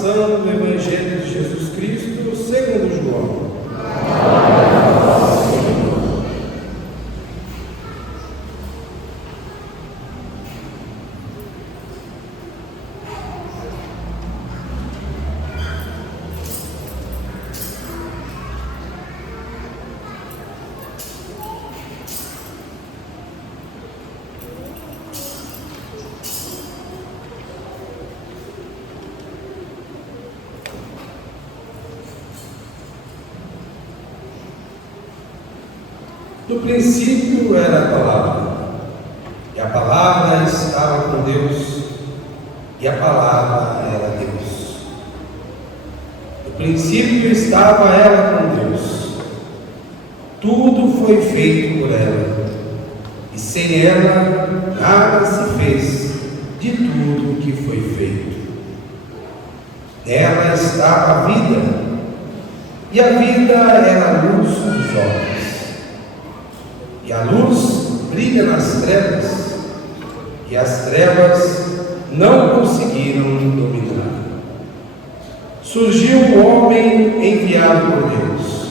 proclamação do Evangelho de Jesus Cristo segundo João. No princípio era a palavra, e a palavra estava com Deus, e a palavra era Deus. No princípio estava ela com Deus. Tudo foi feito por ela, e sem ela nada se fez de tudo que foi feito. Nela estava a vida, e a vida era a luz dos homens. E a luz brilha nas trevas, e as trevas não conseguiram dominar. Surgiu um homem enviado por Deus.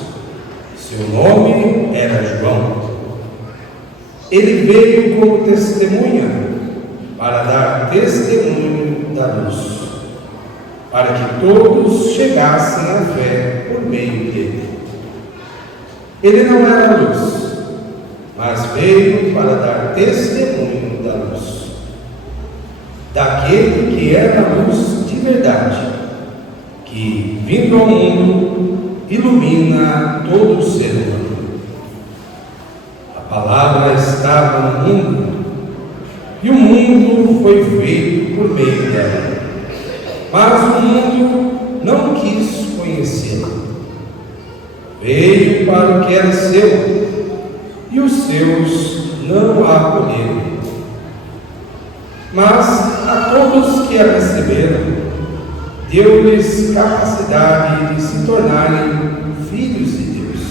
Seu nome era João. Ele veio como testemunha para dar testemunho da luz, para que todos chegassem à fé por meio dele. Ele não era luz, mas veio para dar testemunho da luz, daquele que era a luz de verdade, que, vindo ao mundo, ilumina todo ser humano. A palavra estava no mundo, e o mundo foi feito por meio dela, mas o mundo não quis conhecê-la. Veio para o que era seu, e os seus não a acolheram. Mas a todos que a receberam, deu-lhes capacidade de se tornarem filhos de Deus,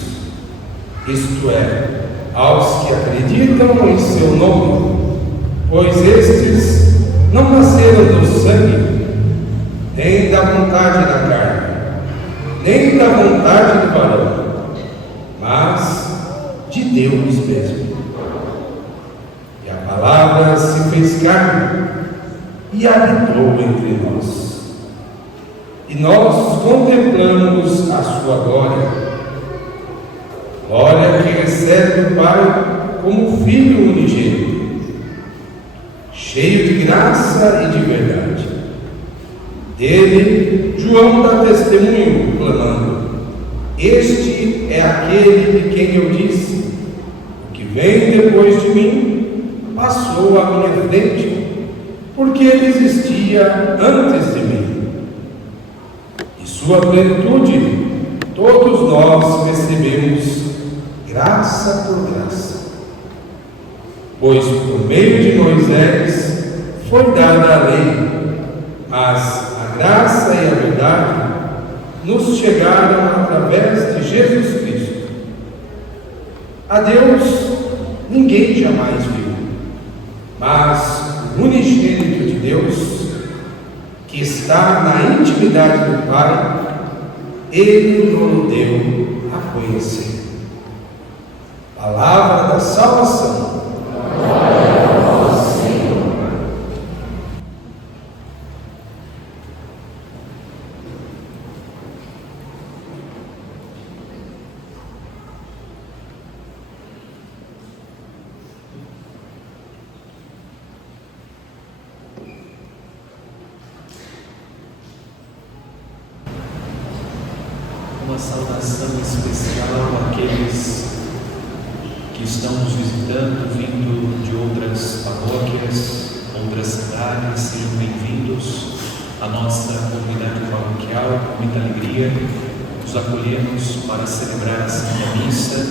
isto é, aos que acreditam em seu nome, pois estes não nasceram do sangue, nem da vontade da carne, nem da vontade do varão, mas de Deus mesmo. E a palavra se fez carne e habitou entre nós. E nós contemplamos a sua glória, glória que recebe do Pai como Filho unigênito, cheio de graça e de verdade. Dele, João dá testemunho, clamando: este é aquele de quem eu disse: o que vem depois de mim passou à minha frente, porque ele existia antes de mim. E sua plenitude todos nós recebemos graça por graça. Pois por meio de Moisés foi dada a lei, mas a graça e a verdade nos chegaram através de Jesus Cristo. A Deus ninguém jamais viu, mas o unigênito de Deus, que está na intimidade do Pai, Ele nos deu a conhecer. Palavra da salvação. Glória a vós, Senhor. Uma saudação especial àqueles que estão nos visitando, vindo de outras paróquias, outras cidades. Sejam bem-vindos à nossa comunidade paroquial. Com muita alegria nos acolhemos para celebrar a Santa Missa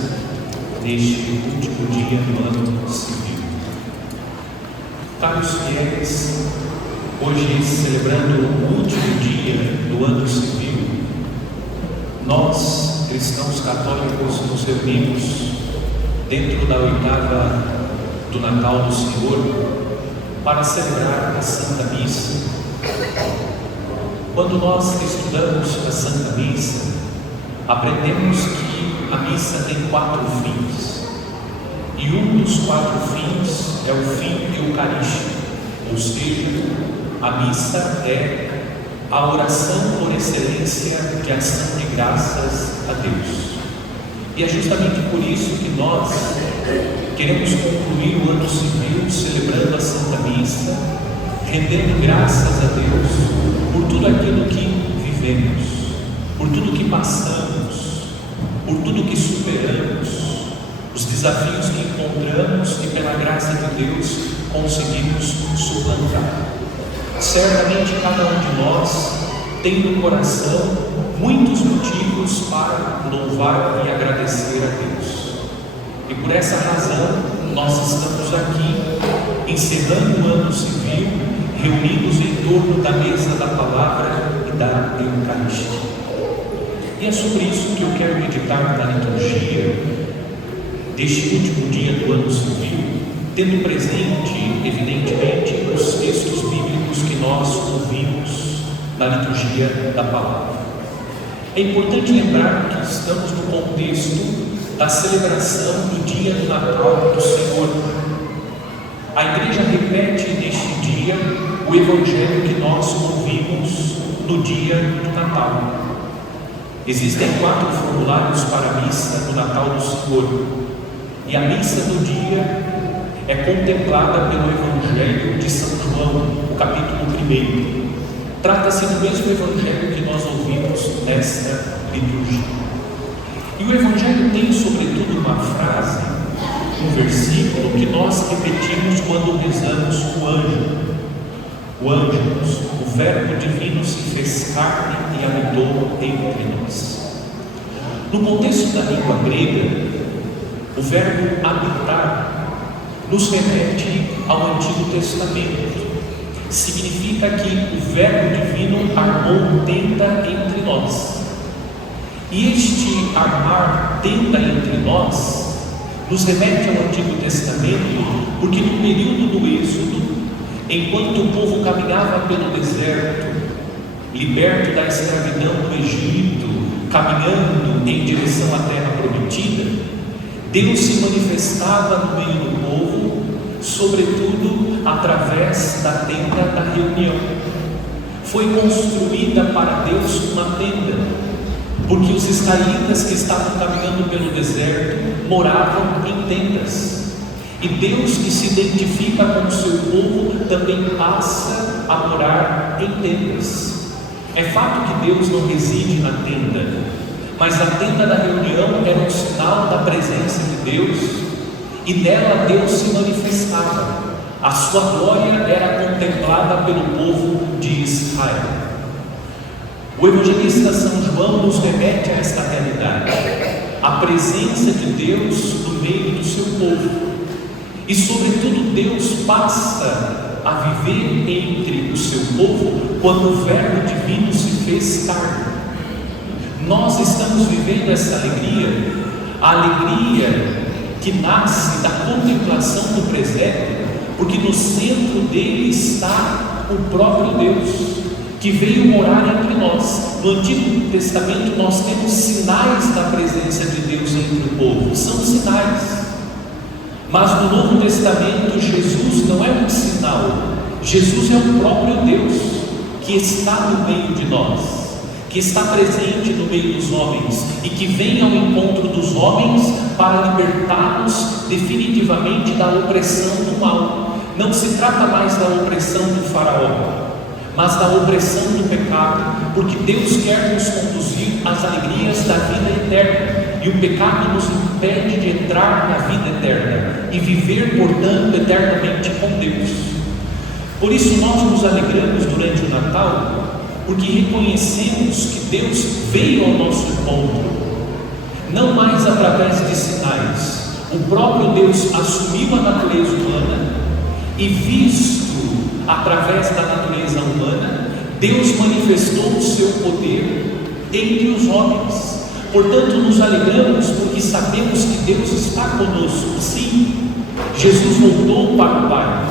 neste último dia do ano civil. Caros fiéis, hoje celebrando o último dia do ano civil, nós, cristãos católicos, nos reunimos dentro da oitava do Natal do Senhor para celebrar a Santa Missa. Quando nós estudamos a Santa Missa, aprendemos que a missa tem 4 fins. E um dos 4 fins é o fim eucarístico, ou seja, a missa é a oração por excelência de ação de graças a Deus. E é justamente por isso que nós queremos concluir o ano civil celebrando a Santa Missa, rendendo graças a Deus por tudo aquilo que vivemos, por tudo que passamos, por tudo que superamos, os desafios que encontramos e pela graça de Deus conseguimos suplantar. Certamente cada um de nós tem no coração muitos motivos para louvar e agradecer a Deus. E por essa razão nós estamos aqui encerrando o ano civil, reunidos em torno da mesa da palavra e da Eucaristia. E é sobre isso que eu quero meditar na liturgia deste último dia do ano civil, tendo presente, evidentemente, os textos bíblicos que nós ouvimos na liturgia da palavra. É importante lembrar que estamos no contexto da celebração do dia do Natal do Senhor. A igreja repete neste dia o evangelho que nós ouvimos no dia do Natal. Existem 4 formulários para a missa do Natal do Senhor, e a missa do dia é contemplada pelo Evangelho de São João, o capítulo 1. Trata-se do mesmo Evangelho que nós ouvimos nesta liturgia. E o Evangelho tem, sobretudo, uma frase, um versículo que nós repetimos quando rezamos o ângelus. O ângelus, o Verbo divino se fez carne e habitou entre nós. No contexto da língua grega, o verbo habitar nos remete ao Antigo Testamento. Significa que o Verbo divino armou tenda entre nós. E este armar tenda entre nós nos remete ao Antigo Testamento, porque no período do Êxodo, enquanto o povo caminhava pelo deserto, liberto da escravidão do Egito, caminhando em direção à terra prometida, Deus se manifestava no meio do povo, sobretudo através da tenda da reunião. Foi construída para Deus uma tenda, porque os israelitas que estavam caminhando pelo deserto moravam em tendas. E Deus, que se identifica com o seu povo, também passa a morar em tendas. É fato que Deus não reside na tenda, mas a tenda da reunião era um sinal da presença de Deus, e nela Deus se manifestava. A sua glória era contemplada pelo povo de Israel. O evangelista São João nos remete a esta realidade, a presença de Deus no meio do seu povo. E sobretudo Deus passa a viver entre o seu povo quando o Verbo divino se fez carne. Nós estamos vivendo essa alegria, a alegria que nasce da contemplação do presépio, porque no centro dele está o próprio Deus, que veio morar entre nós. No Antigo Testamento nós temos sinais da presença de Deus entre o povo, são sinais. Mas no Novo Testamento Jesus não é um sinal, Jesus é o próprio Deus que está no meio de nós, que está presente no meio dos homens e que vem ao encontro dos homens para libertá-los definitivamente da opressão do mal. Não se trata mais da opressão do faraó, mas da opressão do pecado, porque Deus quer nos conduzir às alegrias da vida eterna, e o pecado nos impede de entrar na vida eterna e viver, portanto, eternamente com Deus. Por isso nós nos alegramos durante o Natal, porque reconhecemos que Deus veio ao nosso encontro, não mais através de sinais. O próprio Deus assumiu a natureza humana e, visto através da natureza humana, Deus manifestou o seu poder entre os homens. Portanto, nos alegramos porque sabemos que Deus está conosco. Sim, Jesus voltou para o Pai,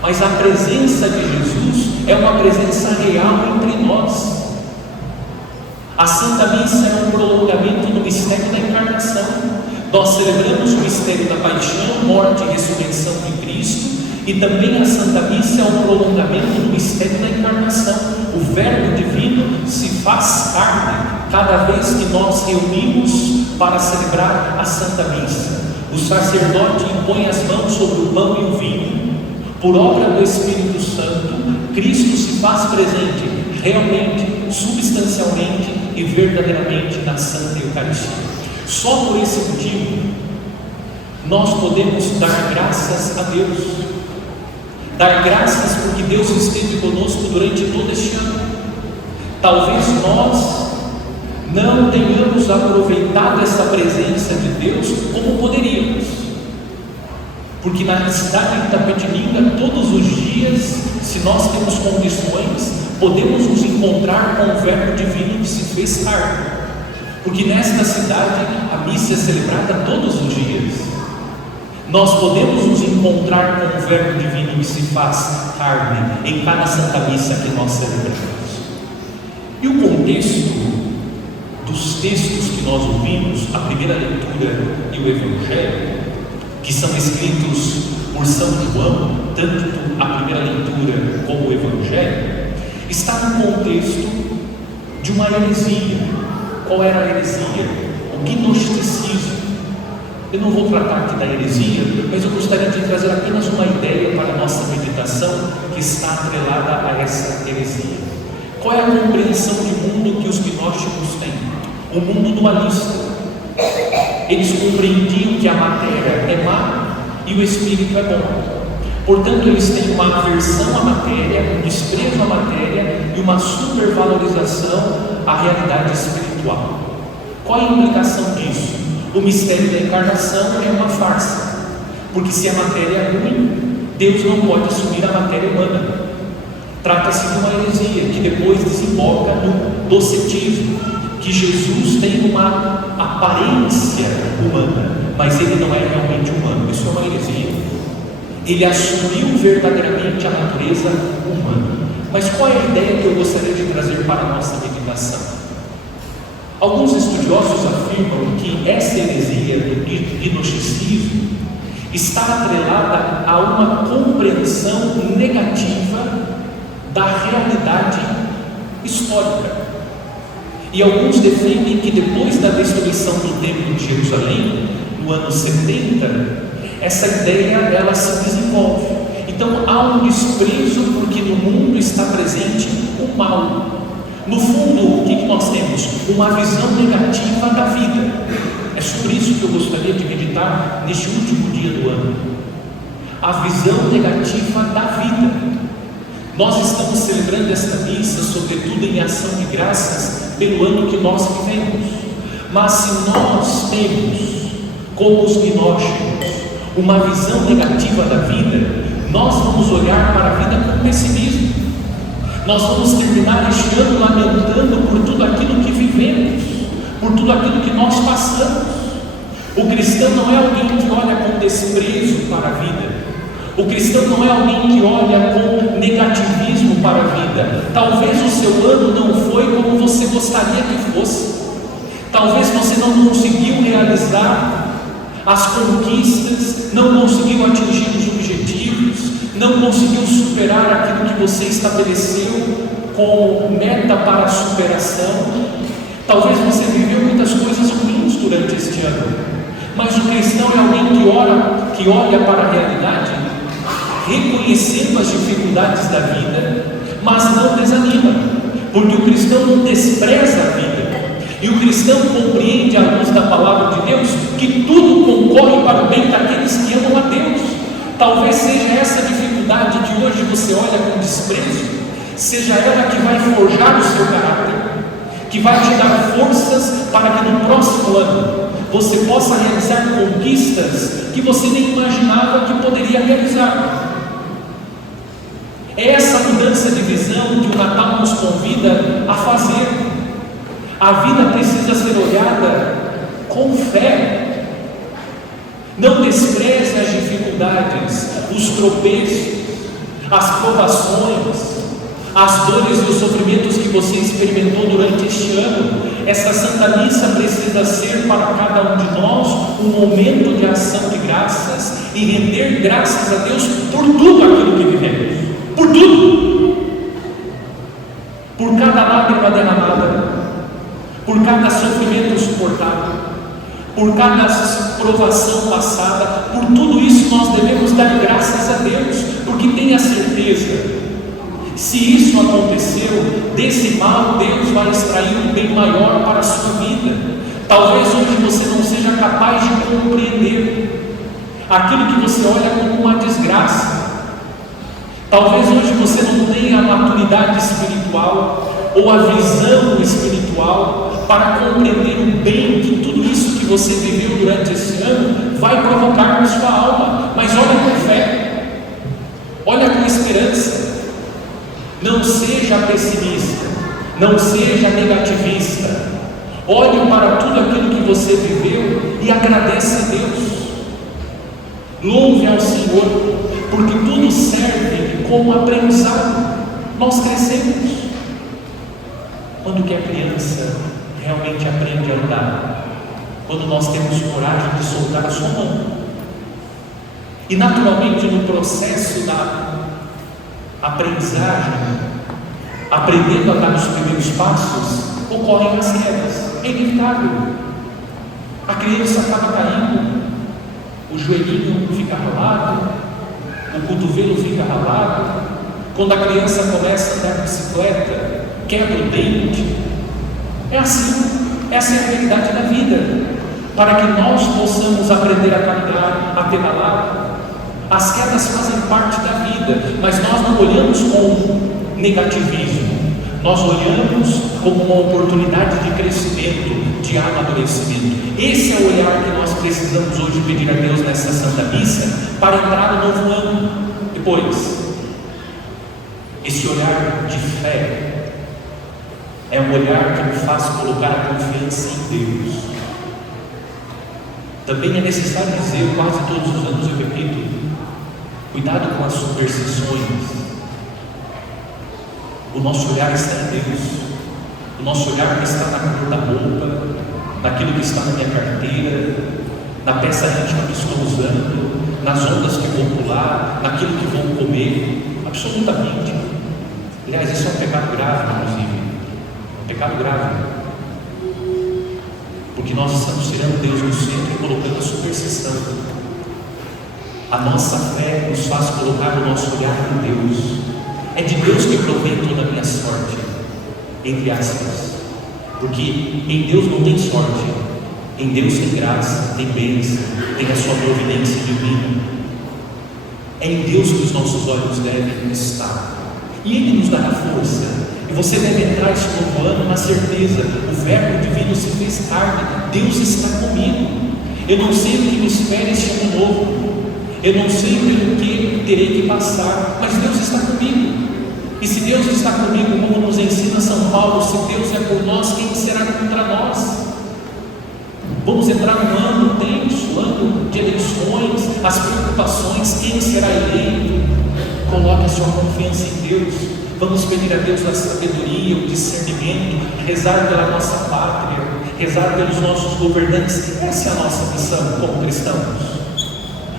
mas a presença de Jesus é uma presença real entre nós. A Santa Missa é um prolongamento do mistério da encarnação. Nós celebramos o mistério da paixão, morte e ressurreição de Cristo, e também a Santa Missa é um prolongamento do mistério da encarnação. O Verbo divino se faz carne cada vez que nós reunimos para celebrar a Santa Missa. O sacerdote impõe as mãos sobre o pão e o vinho. Por obra do Espírito Santo, Cristo se faz presente realmente, substancialmente e verdadeiramente na Santa Eucaristia. Só por esse motivo nós podemos dar graças a Deus. Dar graças porque Deus esteve conosco durante todo este ano. Talvez nós não tenhamos aproveitado essa presença de Deus como poderíamos, porque na cidade de Itapetininga, todos os dias, se nós temos condições, podemos nos encontrar com o Verbo divino que se fez carne, porque nesta cidade a missa é celebrada todos os dias. Nós podemos nos encontrar com o Verbo divino que se faz carne em cada Santa Missa que nós celebramos. E o contexto dos textos que nós ouvimos, a primeira leitura e o Evangelho, que são escritos por São João, tanto a primeira leitura como o Evangelho, está no contexto de uma heresia. Qual era a heresia? O gnosticismo. Eu não vou tratar aqui da heresia, mas eu gostaria de trazer apenas uma ideia para a nossa meditação que está atrelada a essa heresia. Qual é a compreensão de mundo que os gnósticos têm? O mundo dualista. Eles compreendiam que a matéria é má e o espírito é bom. Portanto, eles têm uma aversão à matéria, um desprezo à matéria e uma supervalorização à realidade espiritual. Qual é a implicação disso? O mistério da encarnação é uma farsa, porque se a matéria é ruim, Deus não pode assumir a matéria humana. Trata-se de uma heresia que depois desemboca no docetismo, que Jesus tem uma aparência humana, mas ele não é realmente humano. Isso é uma heresia. Ele assumiu verdadeiramente a natureza humana. Mas qual é a ideia que eu gostaria de trazer para a nossa meditação? Alguns estudiosos afirmam que essa heresia do gnosticismo está atrelada a uma compreensão negativa da realidade histórica. E alguns defendem que depois da destruição do Templo de Jerusalém, no ano 70, essa ideia ela se desenvolve. Então há um desprezo porque no mundo está presente o mal. No fundo, o que nós temos? Uma visão negativa da vida. É sobre isso que eu gostaria de meditar neste último dia do ano. A visão negativa da vida. Nós estamos celebrando esta missa, sobretudo em ação de graças, pelo ano que nós vivemos. Mas se nós temos, como os gnósticos, uma visão negativa da vida, nós vamos olhar para a vida com pessimismo. Nós vamos terminar este ano lamentando por tudo aquilo que vivemos, por tudo aquilo que nós passamos. O cristão não é alguém que olha com desprezo para a vida. O cristão não é alguém que olha com negativismo para a vida. Talvez o seu ano não foi como você gostaria que fosse. Talvez você não conseguiu realizar as conquistas, não conseguiu atingir os objetivos, não conseguiu superar aquilo que você estabeleceu como meta para a superação. Talvez você viveu muitas coisas ruins durante este ano, mas o cristão é alguém que olha para a realidade, reconhecendo as dificuldades da vida, mas não desanima, porque o cristão não despreza a vida. E o cristão compreende à luz da palavra de Deus que tudo concorre para o bem daqueles que amam a Deus. Talvez seja essa dificuldade que hoje você olha com desprezo, seja ela que vai forjar o seu caráter, que vai te dar forças para que no próximo ano você possa realizar conquistas que você nem imaginava que poderia realizar. É essa mudança de visão que o Natal nos convida a fazer. A vida precisa ser olhada com fé. Não despreze as dificuldades, os tropeços, as provações, as dores e os sofrimentos que você experimentou durante este este ano. Essa Santa Missa precisa ser para cada um de nós um momento de ação de graças e render graças a Deus por tudo aquilo que vivemos, por tudo, por cada lágrima derramada, por cada sofrimento suportado, por cada provação passada. Por tudo isso nós devemos dar graças a Deus, porque tenha certeza, se isso aconteceu, desse mal Deus vai extrair um bem maior para a sua vida. Talvez hoje você não seja capaz de compreender aquilo que você olha como uma desgraça. Talvez hoje você não tenha a maturidade espiritual ou a visão espiritual para compreender o bem que tudo isso que você viveu durante esse ano vai provocar na sua alma. Mas olha com fé, olha com esperança. Não seja pessimista, não seja negativista. Olhe para tudo aquilo que você viveu e agradece a Deus. Louve ao Senhor, porque tudo serve como aprendizado. Nós crescemos. Quando que a criança realmente aprende a andar? Quando nós temos coragem de soltar a sua mão. E naturalmente no processo da aprendizagem, aprendendo a dar os primeiros passos, ocorrem as quedas. É inevitável. A criança acaba caindo, o joelhinho fica ralado, o cotovelo fica ralado. Quando a criança começa a andar de bicicleta, quebra o dente. É assim, essa é a realidade da vida. Para que nós possamos aprender a caminhar, a pedalar, as quedas fazem parte da vida, mas nós não olhamos com negativismo, nós olhamos como uma oportunidade de crescimento, de amadurecimento. Esse é o olhar que nós precisamos hoje pedir a Deus nessa Santa Missa para entrar no novo ano. Depois, esse olhar de fé é um olhar que me faz colocar a confiança em Deus. Também é necessário dizer, quase todos os anos eu repito, cuidado com as superstições. O nosso olhar está em Deus. O nosso olhar não está na cor da roupa, naquilo que está na minha carteira, na peça íntima que estou usando, nas ondas que vou pular, naquilo que vou comer. Absolutamente. Aliás, isso é um pecado grave, inclusive. Um pecado grave. Porque nós estamos tirando Deus do centro e colocando a superstição. A nossa fé nos faz colocar o nosso olhar em Deus. É de Deus que provém toda a minha sorte, entre aspas, porque em Deus não tem sorte, em Deus tem graça, tem bênção, tem a sua providência divina. É em Deus que os nossos olhos devem estar, e Ele nos dará força. E você deve entrar esse novo ano na certeza: o Verbo divino se fez carne, Deus está comigo. Eu não sei o que me espera este ano novo, eu não sei pelo que terei que passar, mas Deus está comigo. E se Deus está comigo, como nos ensina São Paulo, se Deus é por nós, quem será contra nós? Vamos entrar num ano tenso, ano de eleições, as preocupações, quem será eleito? Coloque a sua confiança em Deus. Vamos pedir a Deus a sabedoria, o discernimento, rezar pela nossa pátria, rezar pelos nossos governantes. Essa é a nossa missão como cristãos.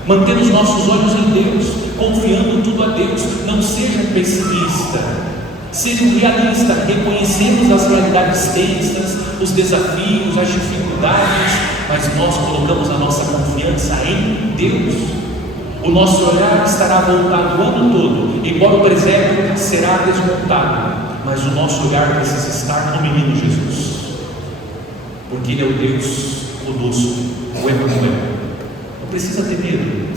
Manter os nossos olhos em Deus, confiando tudo a Deus. Não seja pessimista, seja realista, reconhecemos as realidades tensas, os desafios, as dificuldades, mas nós colocamos a nossa confiança em Deus. O nosso olhar estará voltado o ano todo, embora o presépio será desmontado, mas o nosso olhar precisa estar no menino Jesus, porque Ele é o Deus conosco, o Emanuel. Não precisa ter medo,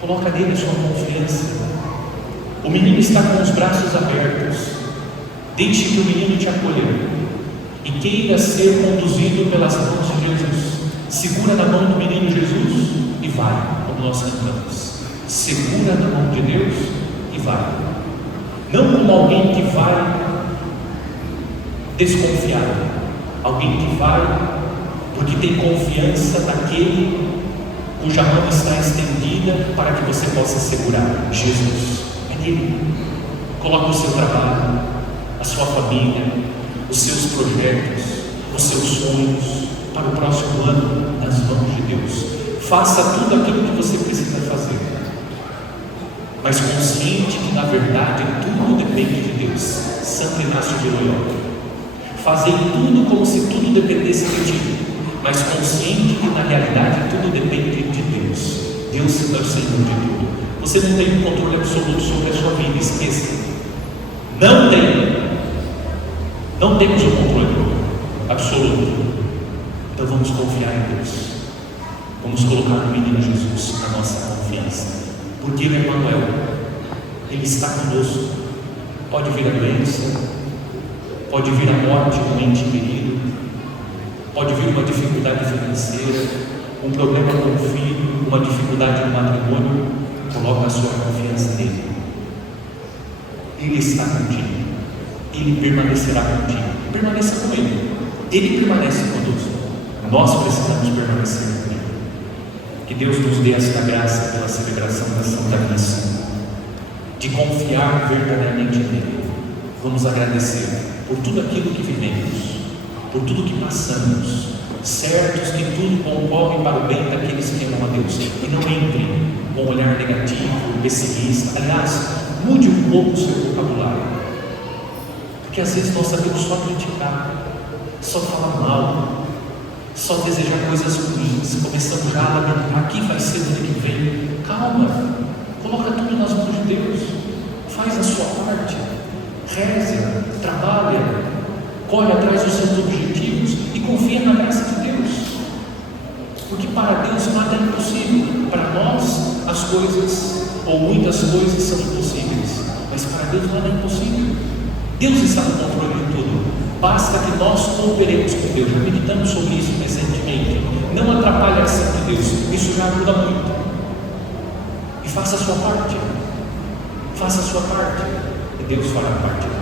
coloca nele a sua confiança. O menino está com os braços abertos, deixe que o menino te acolha e queira ser conduzido pelas mãos de Jesus. Segura na mão do menino Jesus e vai, como nós cantamos. Segura na mão de Deus e vai. Não como alguém que vai desconfiado, alguém que vai porque tem confiança naquele cuja mão está estendida para que você possa segurar. Jesus, é nele. Coloque o seu trabalho, a sua família, os seus projetos, os seus sonhos para o próximo ano nas mãos de Deus. Faça tudo aquilo que você precisa fazer, mas consciente que na verdade tudo depende de Deus. Santo Inácio de Loyola. Fazei tudo como se tudo dependesse de ti, mas consciente que na realidade tudo depende de Deus. Deus é o Senhor de tudo. Você não tem um controle absoluto sobre a sua vida, esqueça. Não tem. Não temos um controle absoluto. Então vamos confiar em Deus. Vamos colocar o menino Jesus na nossa confiança, porque Ele é Emmanuel. Ele está conosco. Pode vir a doença, pode vir a morte de um ente querido, pode vir uma dificuldade financeira, um problema com o filho, uma dificuldade no matrimônio. Coloca a sua confiança nele. Ele está contigo. Ele permanecerá contigo. Permaneça com Ele. Ele permanece conosco. Nós precisamos permanecer com Ele. Que Deus nos dê esta graça pela celebração da Santa Missa, de confiar verdadeiramente nele. Vamos agradecer por tudo aquilo que vivemos, por tudo que passamos, certos que tudo concorre para o bem daqueles que amam a Deus. E não entre com um olhar negativo, pessimista. Aliás, mude um pouco o seu vocabulário, porque às vezes nós sabemos só criticar, só falar mal, só desejar coisas ruins. Começamos já a lamentar: aqui vai ser o ano que vem. Calma, coloca tudo nas mãos de Deus, faz a sua parte, reza, trabalha, corre atrás dos seus objetivos e confia na graça de Deus, porque para Deus nada é impossível. Para nós as coisas, ou muitas coisas, são impossíveis, mas para Deus nada é impossível. Deus está no controle de tudo. Basta que nós cooperemos com Deus. Já meditamos sobre isso recentemente. Não atrapalhe a ação de Deus, isso já ajuda muito. E faça a sua parte. Faça a sua parte, e Deus fará a parte.